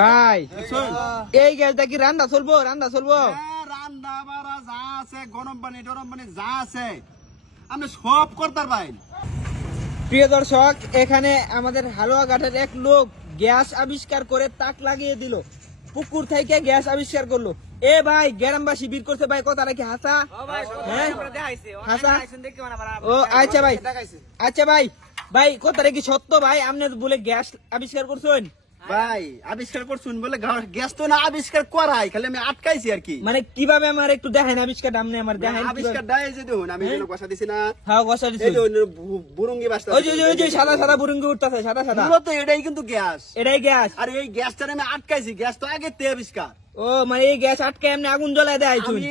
ভাই এই গ্যাসটা কি রান্না চলবো? রান্না চলবো, রান্না বাড়া যা আছে, গরম পানি টরম পানি যা আছে আপনি সব করতে পারেন। প্রিয় দর্শক, এখানে আমাদের হালুয়াঘাটের এক লোক গ্যাস আবিষ্কার করে তাক লাগিয়ে দিল। পুকুর থেকে গ্যাস আবিষ্কার করলো। এ ভাই গ্রামবাসী বীর করছে ভাই, কথা নাকি হাসা? হাসা? ও আচ্ছা ভাই, আচ্ছা ভাই, ভাই কথাটা কি সত্য ভাই? আপনি বলে গ্যাস আবিষ্কার করছেন? ভাই আবিষ্কার করছুন বলে গ্যাস তো না আবিষ্কার করাই, খালি আমি আটকাইছি আর কি। মানে কিভাবে আমার একটু দেখেন আবিষ্কার, আপনি আমার দেখেন আবিষ্কার দেয় যে দেখুন আমি যেন বসা দিছি না। হ্যাঁ বসা দিছি। এই যে বুরুঙ্গি বাসটা, ওই যে সাদা সাদা বুরুঙ্গি উঠতাছে, সাদা সাদা। মূলত এটাই কিন্তু গ্যাস, এটাই গ্যাস। আর এই গ্যাসটা আমি আটকাইছি। গ্যাস তো আগে তে আবিষ্কার। ও মানে এই গ্যাস আটকে এমনি আগুন জ্বালায় দেয়? আমি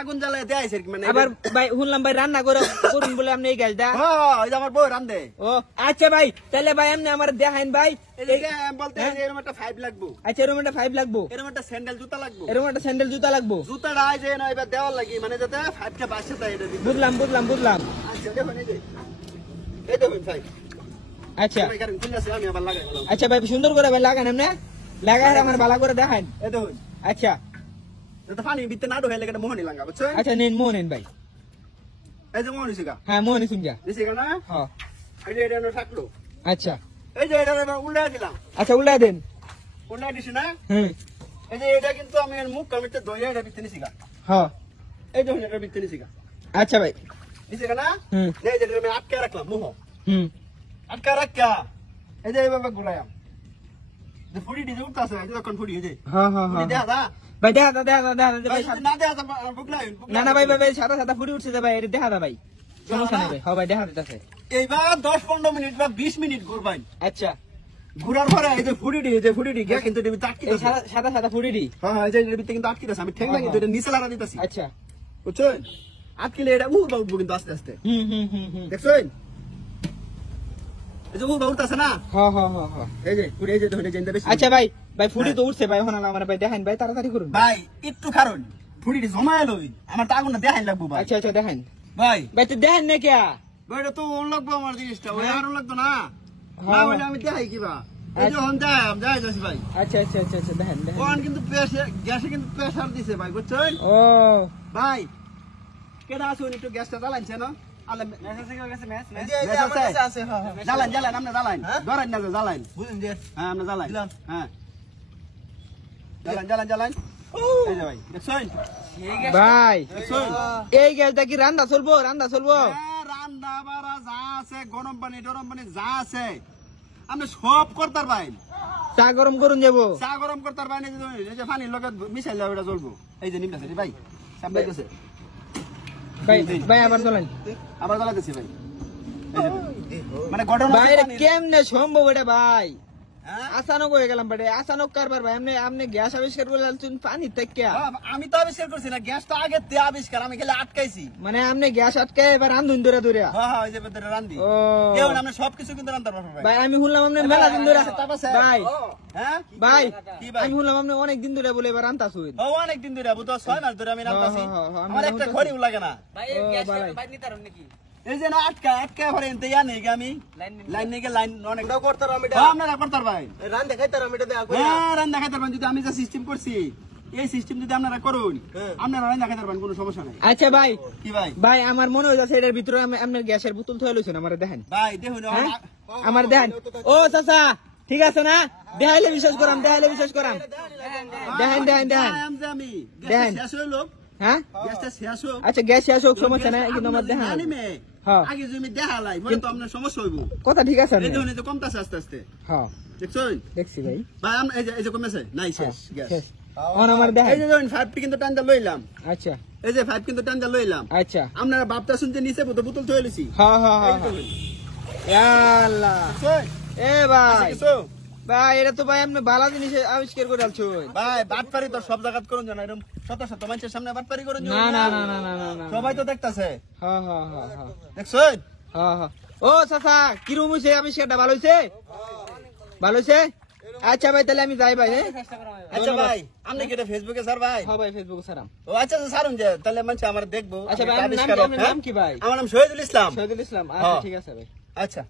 আগুন জ্বালায় দেয়াইছি আর কি। মানে আবার ভাই শুনলাম ভাই রান্না করে করুন বলে আপনি এই গ্যাসটা? হ্যাঁ, এই যে আমার বউ রান্ধে। ও আচ্ছা ভাই, তাহলে ভাই এমনি আমার দেখাইন ভাই। বলতে এরকম একটা 5 লাগবো। আচ্ছা এরকম একটা 5 লাগবো, এরকম একটা স্যান্ডেল জুতা লাগবো, এরকম একটা স্যান্ডেল জুতা লাগবো। জুতাটা যে না এবার দেওয়ার লাগি, মানে যাতে 5টা বাসে তাই এটা দিতে। বুঝলাম বুঝলাম বুঝলাম। আচ্ছা দেখুন এই যে এই দেখুন ভাই। আচ্ছা ভাই কারণ খুললে আছে, আমি আবার লাগাই দিলাম। আচ্ছা ভাই সুন্দর করে ভাই লাগান, এমনি লাগাই আমার ভালো করে দেখান। এই দেখুন, আচ্ছা এটা পানি ভিতরে না ঢোকে লাগে মোহনি লাগা, বুঝছেন? আচ্ছা নিন মোহ নিন ভাই। এই যে মোহনি শিখা। হ্যাঁ মোহ নিছুন যা। দিছি না? হ্যাঁ এই যে এটা না থাকলো। আচ্ছা এই যে এটা আমি উল্টা দিলাম। আচ্ছা উল্টা দেন। উল্টা দিছি না? হুম এই যে এটা কিন্তু আমি মুখ কামিতে দইয়া এটা ভিতরে শিখা। হ্যাঁ এই দেখুন এটা ভিতরে শিখা। আচ্ছা ভাই। দিছি না? হুম এই যে এটা আমি আটকে রাখলাম মোহ। হুম আটকে রাখা। এই যে এইভাবে ঘুরাইলাম। যে ফুড়ি দিয়ে উঠতাছে, এই যে কোন ফুড়ি এই যে। হ্যাঁ হ্যাঁ ফুড়ি দেখা দা। ভাই দেখা দা দেখা দা ভাই। না দেখা দা বুকলাই। না না ভাই ভাই সাদা সাদা ফুটি উঠছে ভাই, এটা দেখা দা ভাই, সমস্যা নেই ভাই। হ্যাঁ ভাই দেখা দিতেছে। এইবার 10-15 মিনিট বা 20 মিনিট ঘুরবাই। আচ্ছা ঘুরার পরে এই যে ফুড়ি গ্যাস কিন্তু এটা আটকে এই দিছে। সাদা সাদা ফুটি দি। হ্যাঁ হ্যাঁ, এই যে এর ভিতরে কিন্তু আটকে দিছে। আমি ঠেং লাগি তো এটা নিচে লাগা দিতেছি। আচ্ছা বুঝছেন? আটকেলে এটা উঠবো কিন্তু আস্তে আস্তে। হুম হুম হুম হুম দেখছেন? এই যে উঠতাছে না? হ্যাঁ হ্যাঁ হ্যাঁ হ্যাঁ। এই যে ফুড়ি, এই যে ধরে যেতে বেশি। আচ্ছা ভাই, ভাই ফুটি তো উঠছে ভাই, এখন আমার ভাই দেখান ভাই, তাড়াতাড়ি করুন ভাই একটু কারণ ফুড়িটি জমায় লই, আমার তো আগুনটা দেখাই লাগবো ভাই। আচ্ছা আচ্ছা দেখান ভাই ভাই, তো দেখেন না কে? ভাইটা তো ওর লাগবো আমার জিনিসটা, ওই আর লাগতো না। না হ্যাঁ। বলে আমি দেখাই কিবা। এই যে হন যাই যাচ্ছি ভাই। আচ্ছা আচ্ছা আচ্ছা আচ্ছা দেখেন দেখেন। কোন কিন্তু গ্যাসে কিন্তু প্রেসার দিছে ভাই, বুঝছেন? ও ভাই কেডা আসুন একটু গ্যাসটা জ্বালাইছে না? আলে জ্বালান আপনি জ্বালান, ধরেন না জ্বালান, বুঝলেন যে? হ্যাঁ আপনি জ্বালান, হ্যাঁ জ্বালান। এই যে ভাই দেখছেন ভাই দেখছেন? এই গ্যাসটা কি রান্না চলবো? রান্না চলবো, রান্না বাড়া যা আছে, গরম পানি টরম পানি যা আছে আপনি সব করতে পারেন। চা গরম করুন যাবো, চা গরম করতে পারেন। এই যে পানির লগে মিশাই যাবে এটা জ্বলবো। এই যে নিমটা ভাই সামনে গেছে ভাই ভাই আবার চলেন। আবার জ্বালাতেছি ভাই। এই যে মানে ঘটনা ভাই এটা কেমনে সম্ভব এটা ভাই? হ্যাঁ? আচানক হয়ে গেলাম ভাই, আচানক কারবার ভাই। আপনি গ্যাস আবিষ্কার করে আনছেন পানি থেকে? আমি তো আবিষ্কার করছি না, গ্যাস তো আগে তে আবিষ্কার, আমি খেলে আটকাইছি। মানে আপনি গ্যাস আটকে এবার রান্ধুন ধরে ধরে? হ্যাঁ ওই যে ভিতরে রান্ধি। ও এখন আমরা সবকিছু কিন্তু রান্ধতে পারবো ভাই। ভাই আমি শুনলাম আপনি মেলা দিন ধরে ভাই হ্যাঁ ভাই কি ভাই? আমি শুনলাম আপনি অনেক দিন ধরে বলে এবার রান্তাছুন। ও অনেক দিন ধরে, বুঝতো 6 মাস ধরে আমি রান্ধতাছি। হ্যাঁ, হ্যাঁ, আমার একটা ঘড়িও লাগে না। এই যে না আটকা পরে এনতে নেই আমি লাইন নেই লাইন অনেক দাও করতে পারো। আমি আপনারা করতে পারবেন, রান দেখাইতে পারো। আমি এটা দেখা হ্যাঁ রান দেখাইতে পারবেন। যদি আমি যা সিস্টেম করছি এই সিস্টেম যদি আপনারা করুন, আপনারা রান দেখাইতে পারবেন, কোনো সমস্যা নাই। আচ্ছা ভাই কি ভাই? ভাই আমার মনে হচ্ছে এটার ভিতরে আপনার গ্যাসের বোতল থয়ে লইছেন, আমার দেখেন ভাই দেখুন আমার দেখেন। ও চাচা ঠিক আছে না? দেখাইলে বিশ্বাস করাম, দেখাইলে বিশ্বাস করাম। দেখেন দেখেন দেখেন আমি দেখেন। শেষ হইলো। হ্যাঁ গ্যাসটা শেষ হোক। আচ্ছা গ্যাস শেষ হোক, সমস্যা নাই, কিন্তু আমার দেখেন হ্যাঁ আগে যদি দেখালাই বলে তো আপনার সমস্যা হইব। কথা ঠিক আছে। এই দেখুন এই যে কমতাছে আস্তে আস্তে। হ্যাঁ দেখছেন? দেখছি ভাই। ভাই আমরা এই যে কমেছে নাই শেষ গ্যাস। শেষ আমার দেখেন। এই যে দেখুন 5 কিন্তু টানটা লইলাম। আচ্ছা এই যে 5 কিন্তু টানটা লইলাম। আচ্ছা আপনারা ভাবতা শুনতে নিচে বোতল থয়ে লইছি। হ্যাঁ হ্যাঁ হ্যাঁ ইয়া আল্লাহ। এ ভাই ভাই এটা তো ভাই আপনি ভালো জিনিস আবিষ্কার করে আলছেন ভাই। বাটপারি তো সব জায়গা করুন জানা, এরকম শত শত মানুষের সামনে বাটপারি করুন না না না না না না সবাই তো দেখতাছে। হ্যাঁ হ্যাঁ হ্যাঁ হ্যাঁ দেখছেন? হ্যাঁ হ্যাঁ। ও চাচা কিরম হইছে আবিষ্কারটা? ভালো হইছে? ভালো হইছে? আচ্ছা ভাই তাহলে আমি যাই ভাই। হ্যাঁ আচ্ছা ভাই আপনি কি এটা ফেসবুকে স্যার ভাই? হ্যাঁ ভাই ফেসবুকে ছাড়াম। ও আচ্ছা সারুন যে তাহলে মানুষ আমার দেখবো। আচ্ছা ভাই আপনার নাম কি ভাই? আমার নাম শহীদুল ইসলাম। শহীদুল ইসলাম। আচ্ছা ঠিক আছে ভাই। আচ্ছা।